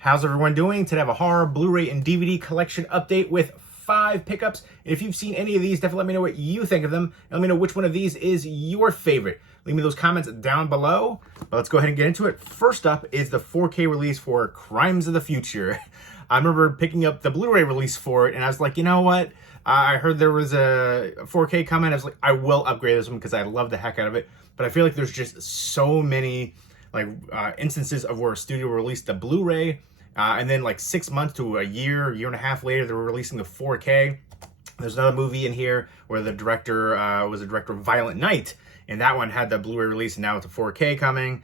How's everyone doing? Today I have a horror Blu-ray and DVD collection update with 5 pickups. And if you've seen any of these, definitely let me know what you think of them. And let me know which one of these is your favorite. Leave me those comments down below. But let's go ahead and get into it. First up is the 4K release for Crimes of the Future. I remember picking up the Blu-ray release for it, and I was like, you know what? I heard there was a 4K coming. I was like, I will upgrade this one because I love the heck out of it. But I feel like there's just so many instances of where a studio released a Blu-ray, and then like 6 months to a year and a half later, they were releasing the 4K. There's another movie in here where the director was the director of Violent Night, and that one had the Blu-ray release, and now it's a 4K coming.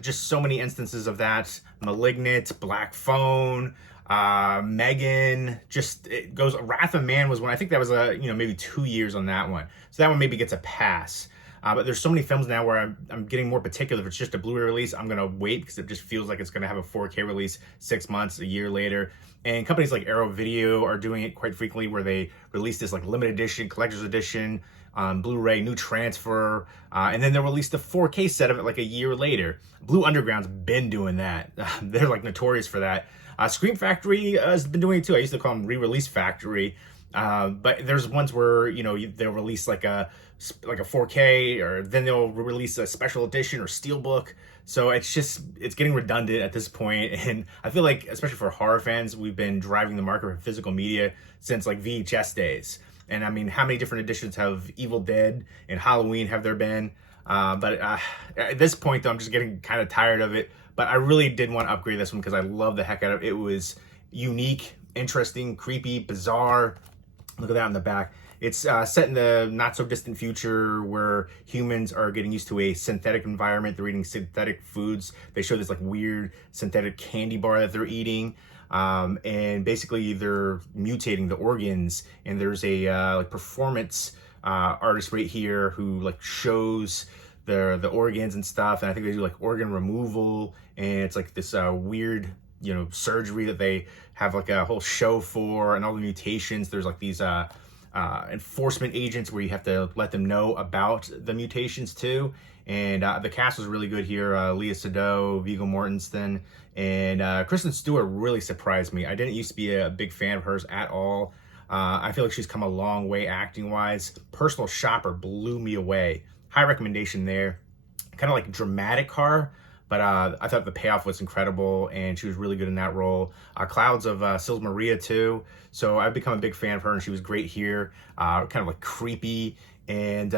Just so many instances of that. Malignant, Black Phone, Megan, just it goes. Wrath of Man was one. I think that was maybe 2 years on that one. So that one maybe gets a pass. But there's so many films now where I'm getting more particular. If it's just a Blu-ray release, I'm gonna wait because it just feels like it's gonna have a 4K release 6 months, a year later. And companies like Arrow Video are doing it quite frequently, where they release this like limited edition, collector's edition, Blu-ray, new transfer, and then they'll release the 4K set of it like a year later. Blue Underground's been doing that. They're like notorious for that. Scream Factory has been doing it too. I used to call them re-release factory. But there's ones where, they'll release like a 4K, or then they'll release a special edition or steelbook. So it's getting redundant at this point. And I feel like, especially for horror fans, we've been driving the market for physical media since like VHS days. And I mean, how many different editions have Evil Dead and Halloween have there been? But at this point, though, I'm just getting kind of tired of it. But I really did want to upgrade this one because I love the heck out of it. It was unique, interesting, creepy, bizarre. Look at that in the back. It's set in the not so distant future where humans are getting used to a synthetic environment. They're eating synthetic foods. They show this like weird synthetic candy bar that they're eating. And basically they're mutating the organs. And there's a performance artist right here who like shows the organs and stuff. And I think they do like organ removal. And it's like this weird surgery that they have like a whole show for, and all the mutations. There's like these enforcement agents where you have to let them know about the mutations too. And the cast was really good here. Lea Seydoux, Viggo Mortensen, and Kristen Stewart really surprised me. I didn't used to be a big fan of hers at all. I feel like she's come a long way acting wise. Personal Shopper blew me away. High recommendation there. Kind of like dramatic horror, but I thought the payoff was incredible, and she was really good in that role. Clouds of Sils Maria too. So I've become a big fan of her, and she was great here. Kind of like creepy, and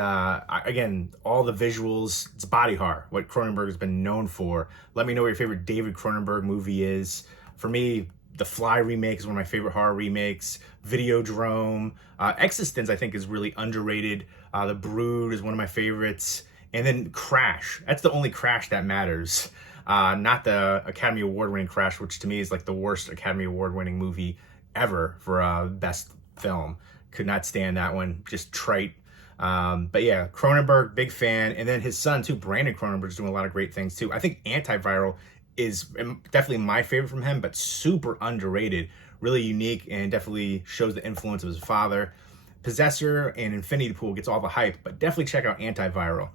again, all the visuals. It's body horror, what Cronenberg has been known for. Let me know what your favorite David Cronenberg movie is. For me, The Fly remake is one of my favorite horror remakes. Videodrome. Existence, I think, is really underrated. The Brood is one of my favorites. And then Crash. That's the only Crash that matters. Not the Academy Award-winning Crash, which to me is like the worst Academy Award-winning movie ever for best film. Could not stand that one. Just trite. But yeah, Cronenberg, big fan. And then his son too, Brandon Cronenberg, is doing a lot of great things too. I think Antiviral is definitely my favorite from him, but super underrated. Really unique, and definitely shows the influence of his father. Possessor and Infinity Pool gets all the hype, but definitely check out Antiviral.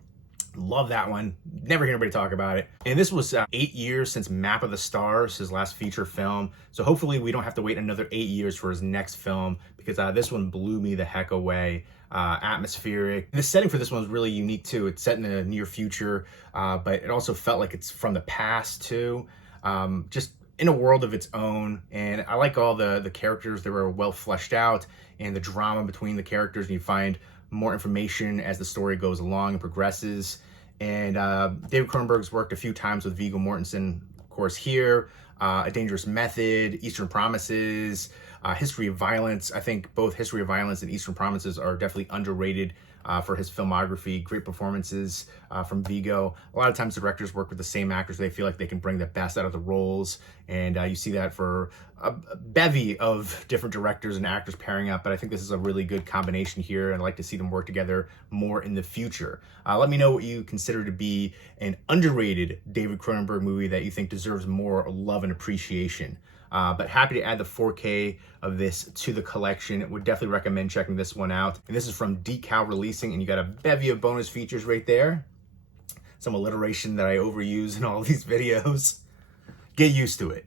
Love that one. Never hear anybody talk about it. And this was 8 years since Map of the Stars, his last feature film. So hopefully we don't have to wait another 8 years for his next film, because this one blew me the heck away. Atmospheric. The setting for this one was really unique too. It's set in the near future, but it also felt like it's from the past too. Just in a world of its own. And I like all the characters. They were well fleshed out, and the drama between the characters, and you find more information as the story goes along and progresses. And David Cronenberg's worked a few times with Viggo Mortensen, of course, here. A Dangerous Method, Eastern Promises, History of Violence. I think both History of Violence and Eastern Promises are definitely underrated for his filmography. Great performances from Viggo. A lot of times directors work with the same actors. They feel like they can bring the best out of the roles. And you see that for a bevy of different directors and actors pairing up. But I think this is a really good combination here, and I'd like to see them work together more in the future. Let me know what you consider to be an underrated David Cronenberg movie that you think deserves more love and appreciation. But happy to add the 4K of this to the collection. Would definitely recommend checking this one out. And this is from Decal Releasing, and you got a bevy of bonus features right there. Some alliteration that I overuse in all of these videos. Get used to it.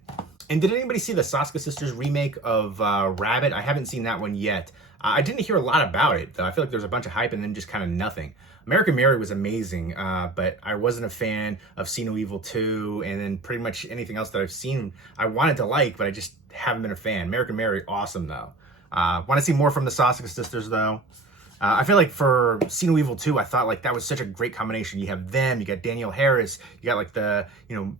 And did anybody see the Soska Sisters remake of Rabbit? I haven't seen that one yet. I didn't hear a lot about it, though. I feel like there's a bunch of hype and then just kind of nothing. American Mary was amazing, but I wasn't a fan of See No Evil 2, and then pretty much anything else that I've seen I wanted to like, but I just haven't been a fan. American Mary, awesome, though. Want to see more from the Soska Sisters, though. I feel like for See No Evil 2, I thought like that was such a great combination. You have them, you got Danielle Harris, you got like the,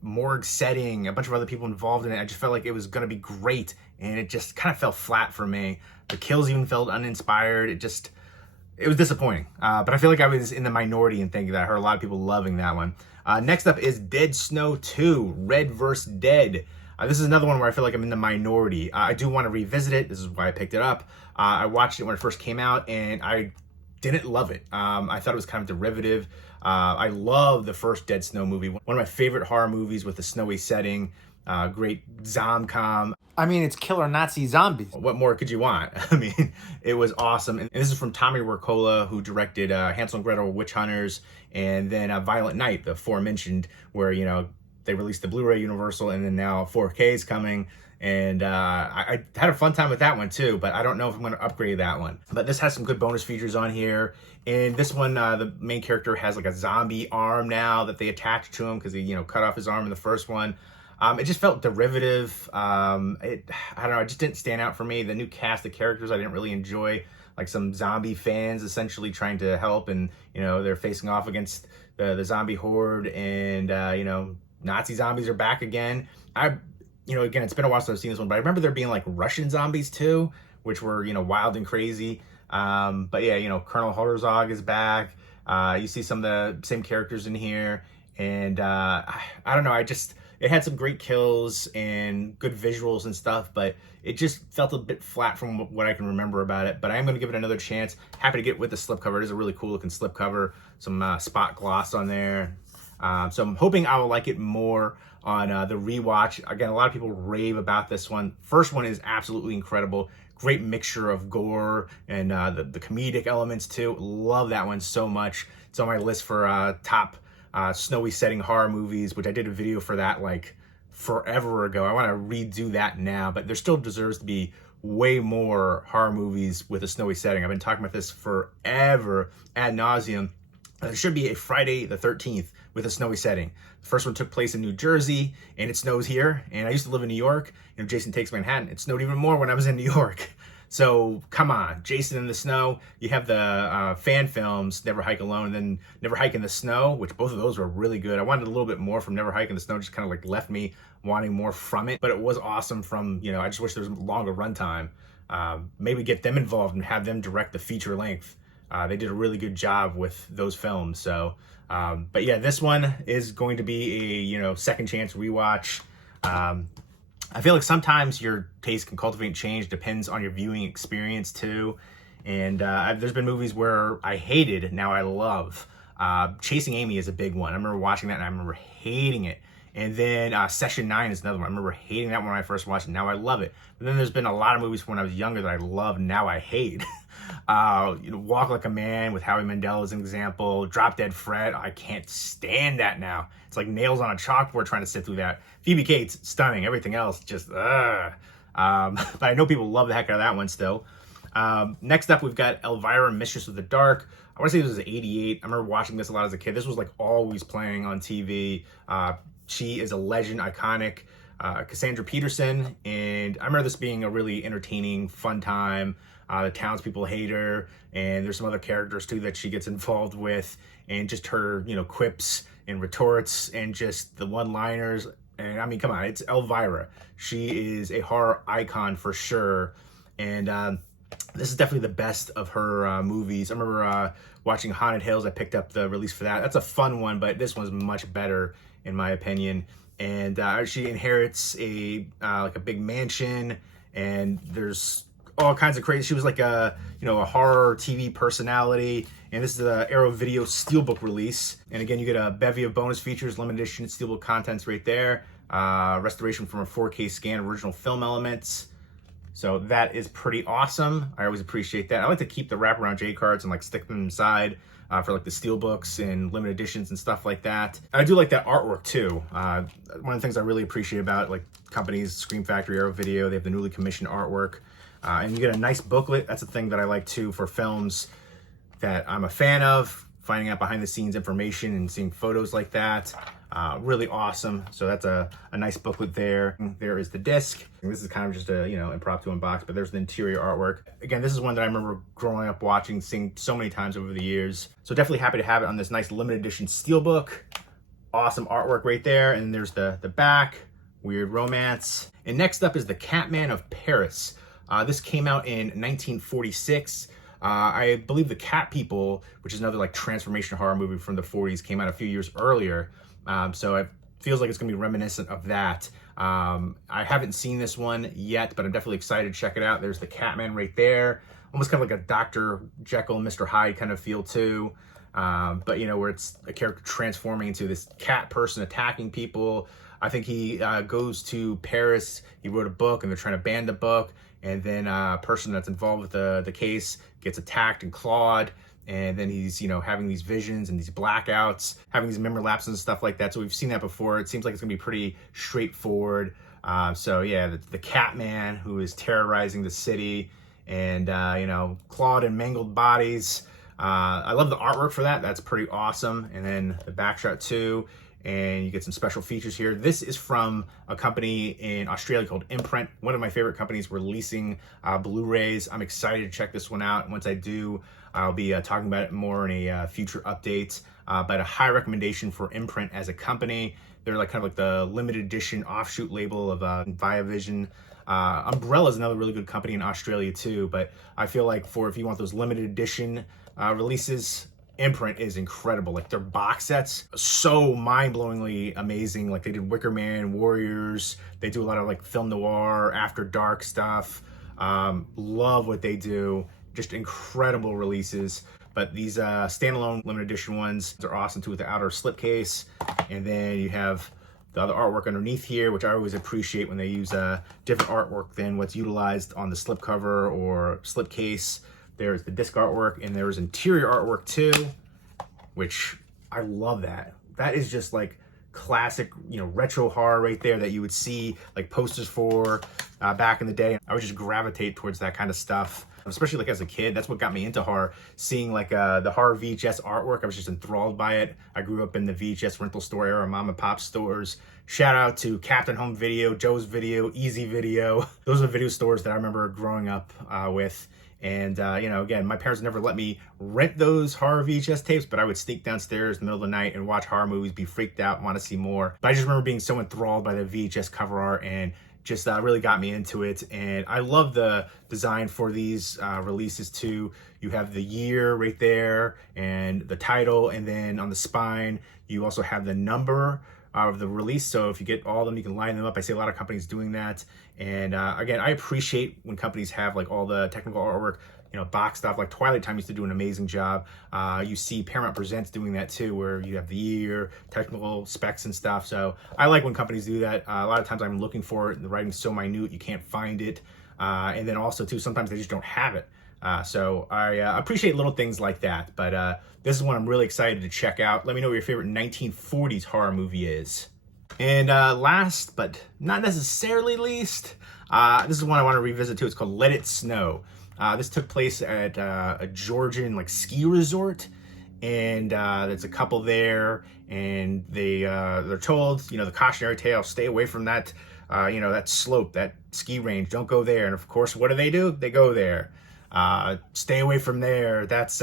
morgue setting, a bunch of other people involved in it. I just felt like it was going to be great, and it just kind of fell flat for me. The kills even felt uninspired. It was disappointing. But I feel like I was in the minority in thinking that. I heard a lot of people loving that one. Next up is Dead Snow 2, Red vs. Dead. This is another one where I feel like I'm in the minority. I do want to revisit it. This is why I picked it up. I watched it when it first came out, and I didn't love it. I thought it was kind of derivative. I love the first Dead Snow movie. One of my favorite horror movies with a snowy setting. Great zom-com. I mean, it's killer Nazi zombies. What more could you want? I mean, it was awesome. And this is from Tommy Wirkola, who directed Hansel and Gretel Witch Hunters, and then Violent Night, the aforementioned, where, they released the Blu-ray Universal, and then now 4K is coming. And I had a fun time with that one too, but I don't know if I'm going to upgrade that one. But this has some good bonus features on here. And this one, the main character has like a zombie arm now that they attached to him because he, cut off his arm in the first one. It just felt derivative. I don't know, it just didn't stand out for me. The new cast of characters I didn't really enjoy. Like some zombie fans essentially trying to help, and, they're facing off against the zombie horde, and, Nazi zombies are back again. Again, it's been a while since I've seen this one, but I remember there being like Russian zombies too, which were, wild and crazy. But yeah, Colonel Horzog is back. You see some of the same characters in here, and I don't know, it had some great kills and good visuals and stuff, but it just felt a bit flat from what I can remember about it. But I am going to give it another chance. Happy to get with the slipcover. It is a really cool looking slipcover. Some spot gloss on there. So I'm hoping I will like it more on the rewatch. Again, a lot of people rave about this one. First one is absolutely incredible. Great mixture of gore and the comedic elements too. Love that one so much. It's on my list for top snowy setting horror movies, which I did a video for that like forever ago. I want to redo that now, but there still deserves to be way more horror movies with a snowy setting. I've been talking about this forever ad nauseum. There should be a Friday the 13th with a snowy setting. The first one took place in New Jersey, and it snows here. And I used to live in New York. Jason Takes Manhattan. It snowed even more when I was in New York. So come on, Jason in the Snow. You have the fan films, Never Hike Alone, and then Never Hike in the Snow, which both of those were really good. I wanted a little bit more from Never Hike in the Snow, just kind of like left me wanting more from it. But it was awesome from, I just wish there was a longer runtime. Maybe get them involved and have them direct the feature length. They did a really good job with those films. So, but yeah, this one is going to be a, second chance rewatch. I feel like sometimes your taste can cultivate and change, depends on your viewing experience too. And there's been movies where I hated, now I love. Chasing Amy is a big one. I remember watching that and I remember hating it. And then Session 9 is another one. I remember hating that one when I first watched it. Now I love it. But then there's been a lot of movies from when I was younger that I loved, now I hate. Walk Like a Man with Howie Mandel as an example. Drop Dead Fred. I can't stand that now. It's like nails on a chalkboard trying to sit through that. Phoebe Cates, stunning. Everything else, just but I know people love the heck out of that one still. Next up, we've got Elvira, Mistress of the Dark. I want to say this was 88. I remember watching this a lot as a kid. This was like always playing on TV. She is a legend, iconic. Cassandra Peterson, and I remember this being a really entertaining, fun time. The townspeople hate her, and there's some other characters too that she gets involved with, and just her, quips and retorts, and just the one-liners. And I mean, come on, it's Elvira. She is a horror icon for sure, and this is definitely the best of her movies. I remember watching Haunted Hills. I picked up the release for that. That's a fun one, but this one's much better in my opinion. And she inherits a like a big mansion, and there's all kinds of crazy. She was like a a horror TV personality, and this is the Arrow Video Steelbook release. And again, you get a bevy of bonus features, limited edition Steelbook contents right there. Restoration from a 4K scan, original film elements. So that is pretty awesome. I always appreciate that. I like to keep the wraparound J cards and like stick them inside for like the steelbooks and limited editions and stuff like that. I do like that artwork too. One of the things I really appreciate about like companies, Scream Factory, Arrow Video, they have the newly commissioned artwork. And you get a nice booklet. That's a thing that I like too for films that I'm a fan of, finding out behind the scenes information and seeing photos like that. Really awesome. So that's a nice booklet there. There is the disc. And this is kind of just a, impromptu unbox, but there's the interior artwork. Again, this is one that I remember growing up watching, seeing so many times over the years. So definitely happy to have it on this nice limited edition steelbook. Awesome artwork right there. And there's the back, weird romance. And next up is the Catman of Paris. This came out in 1946. I believe The Cat People, which is another like transformation horror movie from the 40s, came out a few years earlier. So it feels like it's gonna be reminiscent of that. I haven't seen this one yet, but I'm definitely excited to check it out. There's the Catman right there. Almost kind of like a Dr. Jekyll and Mr. Hyde kind of feel too. But where it's a character transforming into this cat person attacking people. I think he goes to Paris. He wrote a book and they're trying to ban the book. And then a person that's involved with the case gets attacked and clawed. And then he's, having these visions and these blackouts, having these memory lapses and stuff like that. So we've seen that before. It seems like it's gonna be pretty straightforward. So yeah, the Catman who is terrorizing the city and, clawed and mangled bodies. I love the artwork for that. That's pretty awesome. And then the backshot too. And you get some special features here. This is from a company in Australia called Imprint, one of my favorite companies releasing Blu-rays. I'm excited to check this one out. And once I do, I'll be talking about it more in a future update. But a high recommendation for Imprint as a company. They're like kind of like the limited edition offshoot label of Viavision. Umbrella is another really good company in Australia too. But I feel like if you want those limited edition releases, Imprint is incredible. Like their box sets, so mind-blowingly amazing. Like they did Wicker Man, Warriors. They do a lot of like film noir, after dark stuff. Love what they do. Just incredible releases. But these standalone limited edition ones are awesome too with the outer slipcase. And then you have the other artwork underneath here, which I always appreciate when they use different artwork than what's utilized on the slipcover or slipcase. There's the disc artwork and there's interior artwork too, which I love that. That is just like classic, retro horror right there that you would see like posters for back in the day. I would just gravitate towards that kind of stuff, especially like as a kid. That's what got me into horror. Seeing like the horror VHS artwork, I was just enthralled by it. I grew up in the VHS rental store era, mom and pop stores. Shout out to Captain Home Video, Joe's Video, Easy Video. Those are the video stores that I remember growing up with. And, again, my parents never let me rent those horror VHS tapes, but I would sneak downstairs in the middle of the night and watch horror movies, be freaked out, want to see more. But I just remember being so enthralled by the VHS cover art and just really got me into it. And I love the design for these releases too. You have the year right there and the title, and then on the spine, you also have the number of the release. So if you get all of them, you can line them up. I see a lot of companies doing that. And again, I appreciate when companies have like all the technical artwork, box stuff. Like Twilight Time used to do an amazing job. You see Paramount Presents doing that too, where you have the year, technical specs and stuff. So I like when companies do that. A lot of times I'm looking for it and the writing's so minute, you can't find it. And then also too, sometimes they just don't have it. So I appreciate little things like that. But this is one I'm really excited to check out. Let me know what your favorite 1940s horror movie is. And last, but not necessarily least, this is one I want to revisit too. It's called Let It Snow. This took place at a Georgian ski resort, and there's a couple there, and they're told, the cautionary tale: stay away from that, that slope, that ski range. Don't go there. And of course, what do? They go there. Stay away from there. That's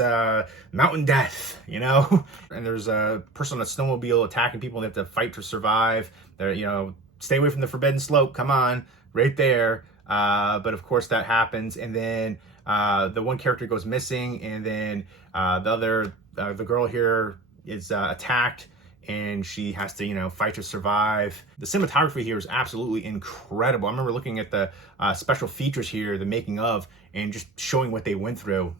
mountain death, And there's a person on a snowmobile attacking people, and they have to fight to survive. They're, stay away from the forbidden slope. Come on, right there. But of course that happens, and then the one character goes missing, and then the girl here is attacked, and she has to, fight to survive. The cinematography here is absolutely incredible. I remember looking at the special features here, the making of, and just showing what they went through.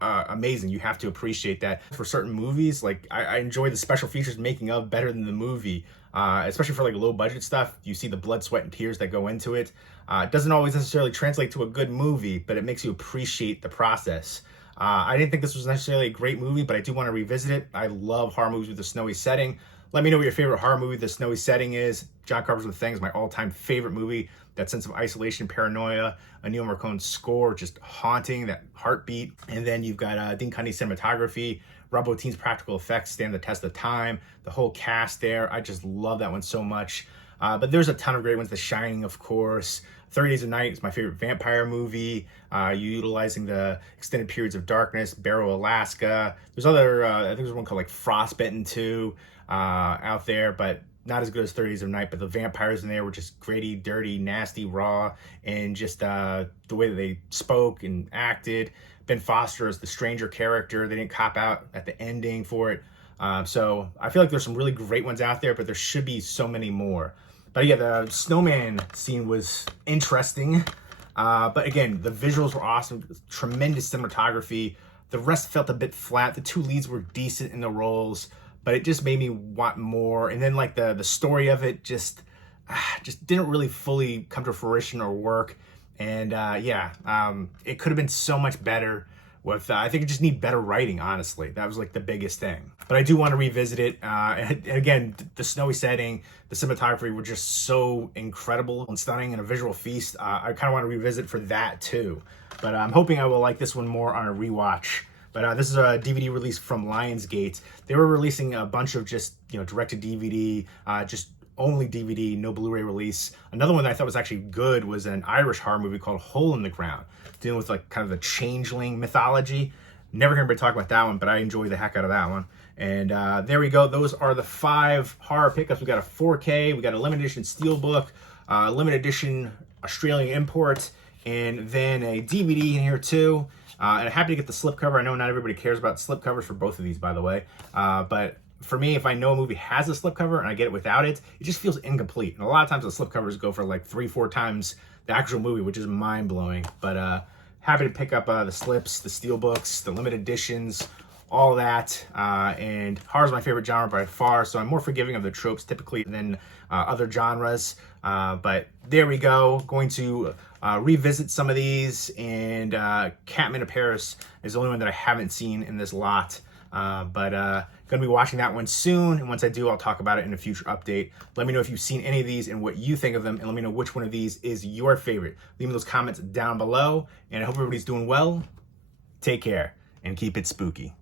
Amazing. You have to appreciate that. For certain movies, like I enjoy the special features making of better than the movie, especially for like low budget stuff. You see the blood, sweat, and tears that go into it. It doesn't always necessarily translate to a good movie, but it makes you appreciate the process. I didn't think this was necessarily a great movie, but I do want to revisit it. I love horror movies with a snowy setting. Let me know what your favorite horror movie with a snowy setting is. John Carpenter's The Thing is my all-time favorite movie. That sense of isolation, paranoia, Ennio Morricone's score, just haunting, that heartbeat. And then you've got Dean Cundey's cinematography, Rob Bottin's practical effects stand the test of time. The whole cast there, I just love that one so much. But there's a ton of great ones. The Shining, of course. 30 Days of Night is my favorite vampire movie. Utilizing the extended periods of darkness. Barrow, Alaska. There's other, I think there's one called like Frostbitten too out there, but not as good as 30 Days of Night. But the vampires in there were just gritty, dirty, nasty, raw, and just the way that they spoke and acted. Ben Foster as the stranger character. They didn't cop out at the ending for it. So I feel like there's some really great ones out there, but there should be so many more. But yeah, the snowman scene was interesting. But again, the visuals were awesome. Tremendous cinematography. The rest felt a bit flat. The two leads were decent in the roles, but it just made me want more. And then like the story of it just didn't really fully come to fruition or work. And it could have been so much better. I think it just need better writing, honestly. That was like the biggest thing. But I do want to revisit it. And again, the snowy setting, the cinematography were just so incredible and stunning and a visual feast. I kind of want to revisit for that too. But I'm hoping I will like this one more on a rewatch. But this is a DVD release from Lionsgate. They were releasing a bunch of just, direct-to-DVD, just only DVD, no Blu-ray release. Another one that I thought was actually good was an Irish horror movie called Hole in the Ground, dealing with like kind of the changeling mythology. Never heard anybody talk about that one, but I enjoy the heck out of that one. And there we go. Those are the 5 horror pickups. We got a 4K, we got a limited edition Steelbook, limited edition Australian import, and then a DVD in here too. And I'm happy to get the slipcover. I know not everybody cares about slipcovers for both of these, by the way. But for me, if I know a movie has a slipcover and I get it without it, it just feels incomplete. And a lot of times the slipcovers go for like 3-4 times the actual movie, which is mind-blowing. But happy to pick up the slips, the steelbooks, the limited editions, all that. And horror is my favorite genre by far, so I'm more forgiving of the tropes typically than other genres. But there we go. Going to revisit some of these, and Catman of Paris is the only one that I haven't seen in this lot. But going to be watching that one soon, and once I do, I'll talk about it in a future update. Let me know if you've seen any of these and what you think of them, and let me know which one of these is your favorite. Leave me those comments down below, and I hope everybody's doing well. Take care, and keep it spooky.